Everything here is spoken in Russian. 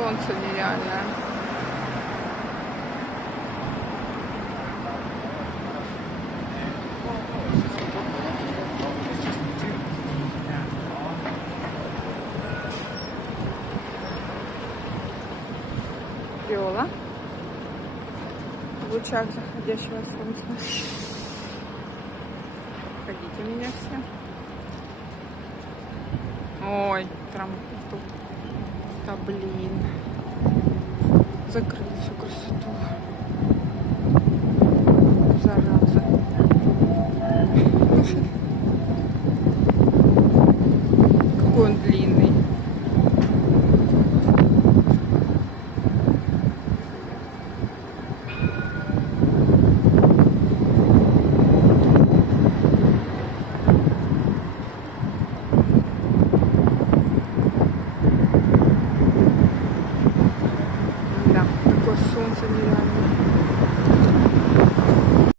солнце нереальное. Виола в лучах заходящего солнца. Ходите у меня все. Ой, прям тут. Да блин. Закрыли всю красоту. Зараза. Какой он длинный. Да, какое солнце нереально.